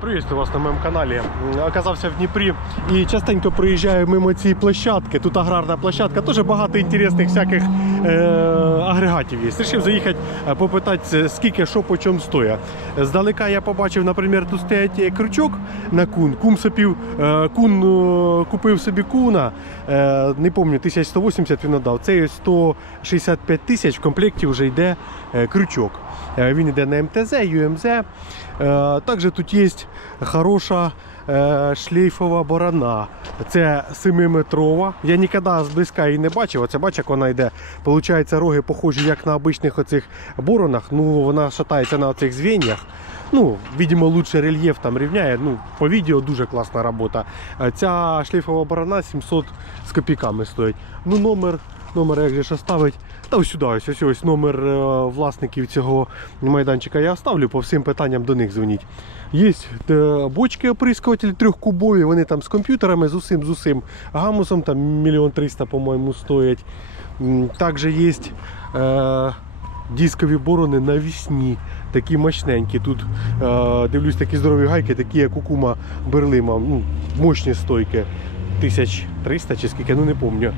Приветствую вас на моєму каналі. Оказався в Дніпрі і частенько приїжджаю мимо цієї площадки. Тут аграрна площадка, теж багато інтересних всяких е, агрегатів є. Рішив заїхати е, попитати, скільки що по чому стоїть. Здалека я побачив, наприклад, тут стоять е, крючок на кун. Кум сопів, е, кун е, купив собі куна. Е, не пам'ятаю, 1180 він надав. Це 165 тисяч. В комплекті вже йде е, крючок. Е, Він йде на МТЗ, ЮМЗ. Е, Також тут є хороша е, шлейфова борона. Це 7-метрова. Я ніколи зблизька її не бачив. Оце бачиш, як вона йде. Получається, роги похожі як на обичних оцих боронах. Ну, вона шатається на оцих звеньях. Ну, видимо, лучше рельєф там рівняє. Ну, по відео дуже класна робота. Е, Ця шлейфова борона 700 з копійками стоїть. Ну, номер, номер як же ж оставить. Та ось сюди, ось, ось, ось номер е, власників цього майданчика я оставлю, по всім питанням до них дзвоніть. Є е, бочки оприскувателі трьохкубові, вони там з комп'ютерами, з усім, з усім гамусом, там мільйон триста, по-моєму, стоять. Також є е, дискові борони навісні, такі мощненькі. Тут е, дивлюсь такі здорові гайки, такі як у кума Берлима. Ну, мощні стойки. 1300 чи скільки, ну не пам'ятаю.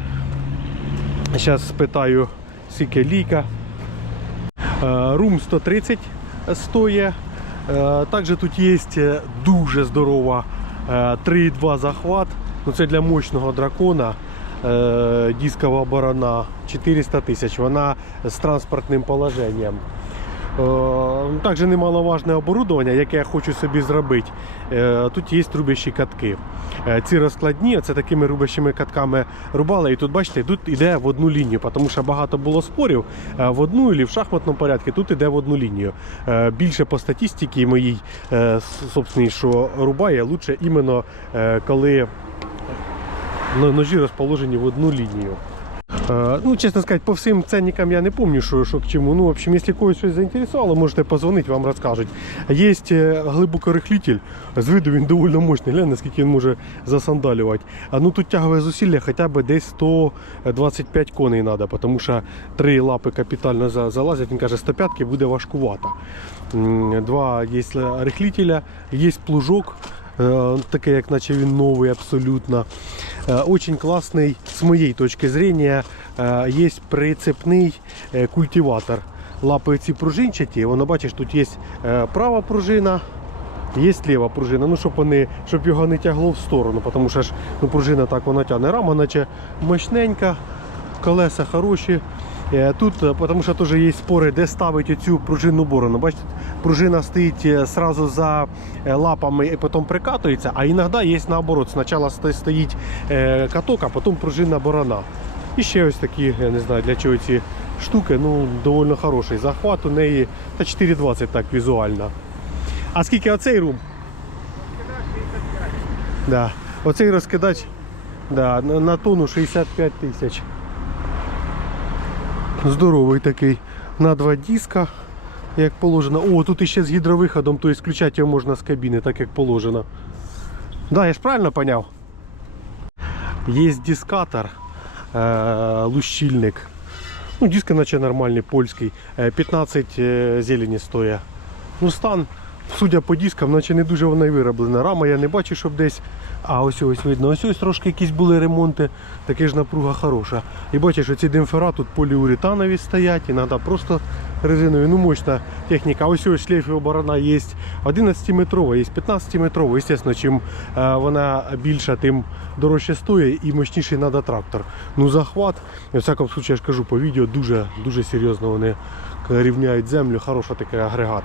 Зараз спитаю, скільки ліка. Е, Рум 130 стоїть. Также Також тут є дуже здорова е, 3,2 захват. Ну, це для мощного дракона. Е, Дискова борона 400 тисяч. Вона з транспортним положенням. Е, Також немаловажне оборудовання, яке я хочу собі зробити. Е, Тут є рубящі катки. Е, Ці розкладні, це такими рубящими катками рубали. І тут, бачите, тут йде в одну лінію, тому що багато було спорів в одну і в шахматному порядку. Тут йде в одну лінію. Більше по статистиці моїй, с- собственній, що рубає, лучше іменно коли ножі розположені в одну лінію. Е, Ну, чесно сказати, по всім ценникам я не пам'ятаю, що, що к чому. Ну, в общем, якщо когось щось заінтересувало, можете позвонити, вам розкажуть. Є е, глибокорихлитель, з виду він доволі мощний, глянь, наскільки він може засандалювати. А ну тут тягове зусилля хоча б десь 125 коней треба, тому що три лапи капітально за- залазять, він каже, 105 буде важкувато. Два є рихлителя, є плужок. Е, Таке, як наче він новий абсолютно. Е, Очень классный, з моєї точки зрения, есть є прицепний е, культиватор. Лапи ці пружинчаті, воно бачиш, тут є е, права пружина, є ліва пружина, ну щоб вони, щоб його не тягло в сторону, тому що ж ну, пружина так вона тягне. Рама, наче мощненька, колеса хороші. Е, Тут, е, тому що теж є спори, де ставити цю пружинну борону. Бачите, пружина стоїть е, сразу за лапами і потім прикатується, а іноді є наоборот. Спочатку стоїть каток, а потім пружинна борона. І ще ось такі, я не знаю для чого ці штуки, ну доволі хороший. Захват у неї та 4,20 так візуально. А скільки оцей рум? Да. Оцей розкидач да, на тонну 65 тисяч. Здоровий такий. На два диска, як положено. О, тут іще з гідровиходом, тобто включати його можна з кабіни, так як положено. Да, я ж правильно поняв? Є дискатор, е, лущильник. Ну, диск наче нормальний, польський. Е, 15 е, зелені стоїть. Ну, стан, судя по дискам, наче не дуже вона вироблена. Рама я не бачу, щоб десь. А ось ось видно, ось ось трошки якісь були ремонти, таке ж напруга хороша. І бачиш, оці демпфера тут поліуретанові стоять, іноді просто резинові, ну мощна техніка. Ось ось шлейфова борона є 11-метрова, є 15-метрова. Звісно, чим е, вона більша, тим дорожче стоїть і мощніший треба трактор. Ну захват, в всякому случаю, я ж кажу, по відео дуже, дуже серйозно вони рівняють землю, хороший такий агрегат.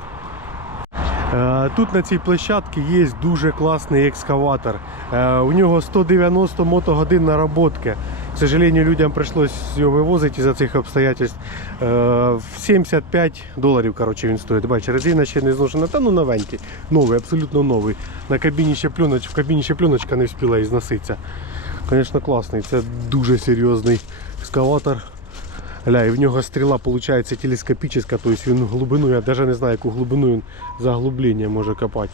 Е, Тут на цій площадці є дуже класний екскаватор. Е, У нього 190 мотогодин наработки. К сожалению, людям прийшлось його вивозити за цих обстоятельств. Е, 75 доларів коротше, він стоїть. Бачиш, резина ще не зношена, та ну новенький, новий, абсолютно новий. На кабіні ще пленочка, в кабіні ще пленочка не встигла і зноситися. Звісно, класний. Це дуже серйозний екскаватор. Ля, і в нього стріла виходить телескопічна, тобто він глибину, я навіть не знаю, яку глибину він заглублення може копати.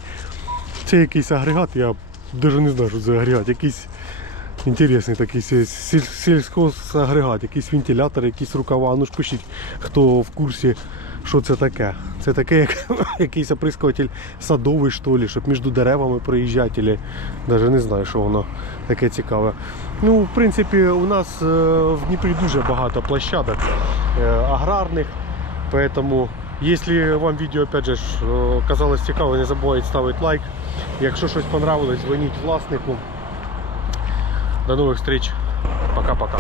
Це якийсь агрегат, я навіть не знаю, що це агрегат. Якийсь інтересний такий сіль- сіль- якийсь вентилятор, якісь рукава. Ну ж пишіть, хто в курсі, що це таке. Це таке, як якийсь оприскуватель садовий, що ли, щоб між деревами проїжджати. Или... Навіть не знаю, що воно таке цікаве. Ну, в принципі, у нас е, в Дніпрі дуже багато площадок е, аграрних. Поэтому, если вам видео опять же е, казалось цікаво, не забувайте ставити лайк. Якщо щось понравилось, дзвоніть власнику. До новых встреч. Пока-пока.